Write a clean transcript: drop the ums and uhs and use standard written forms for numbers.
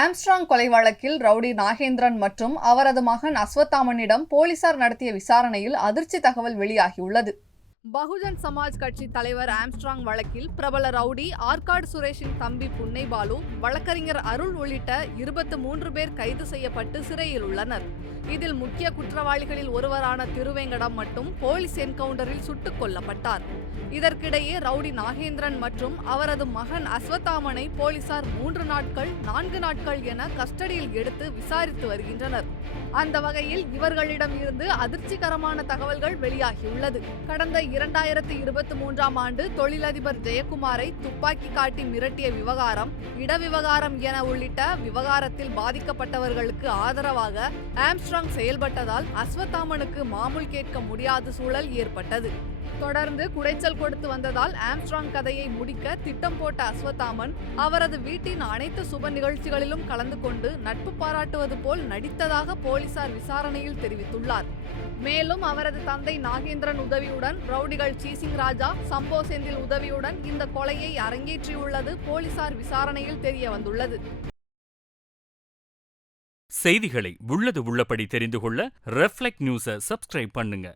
Armstrong கொலை வழக்கில் rowdy Nagendran மற்றும் அவரது மகன் அஸ்வத்தாமனிடம் போலீசார் நடத்திய விசாரணையில் அதிர்ச்சி தகவல் வெளியாகியுள்ளது. பகுஜன் சமாஜ் கட்சி தலைவர் ஆம்ஸ்ட்ராங் வழக்கில் பிரபல ரவுடி ஆற்காடு சுரேஷின் தம்பி புன்னைபாலு, வழக்கறிஞர் அருள் உள்ளிட்ட 23 பேர் கைது செய்யப்பட்டு சிறையில் உள்ளனர். இதில் முக்கிய குற்றவாளிகளில் ஒருவரான திருவேங்கடம் மட்டும் போலீஸ் என்கவுண்டரில் சுட்டுக் கொல்லப்பட்டார். இதற்கிடையே ரவுடி நாகேந்திரன் மற்றும் அவரது மகன் அஸ்வத்தாமனை போலீசார் 3 நாட்கள் 4 நாட்கள் என கஸ்டடியில் எடுத்து விசாரித்து வருகின்றனர். அந்த வகையில் இவர்களிடம் இருந்து அதிர்ச்சிகரமான தகவல்கள் வெளியாகியுள்ளது. கடந்த 2023ஆம் ஆண்டு தொழிலதிபர் ஜெயக்குமாரை துப்பாக்கி காட்டி மிரட்டிய விவகாரம், இடவிவகாரம் என உள்ளிட்ட விவகாரத்தில் பாதிக்கப்பட்டவர்களுக்கு ஆதரவாக ஆம்ஸ்ட்ராங் செயல்பட்டதால் அஸ்வத்தாமனுக்கு மாமூல் கேட்க முடியாத சூழல் ஏற்பட்டது. தொடர்ந்து குடைச்சல் கொடுத்து வந்ததால் ஆம்ஸ்ட்ராங் கதையை முடிக்க திட்டம் போட்ட அஸ்வத்தாமன் அவரது வீட்டின் அனைத்து சுப நிகழ்ச்சிகளிலும் கலந்து கொண்டு நட்பு பாராட்டுவது போல் நடித்ததாக போலீசார் விசாரணையில் தெரிவித்துள்ளார். மேலும் அவரது தந்தை நாகேந்திரன் உதவியுடன் ரவுடிகள் சீசிங் ராஜா, சம்போ செந்தில் உதவியுடன் இந்த கொலையை அரங்கேற்றியுள்ளது போலீசார் விசாரணையில் தெரிய வந்துள்ளது. செய்திகளை உள்ளது உள்ளபடி தெரிந்து கொள்ள ரெஃப்ளெக்ட் நியூஸை சப்ஸ்கிரைப் பண்ணுங்க.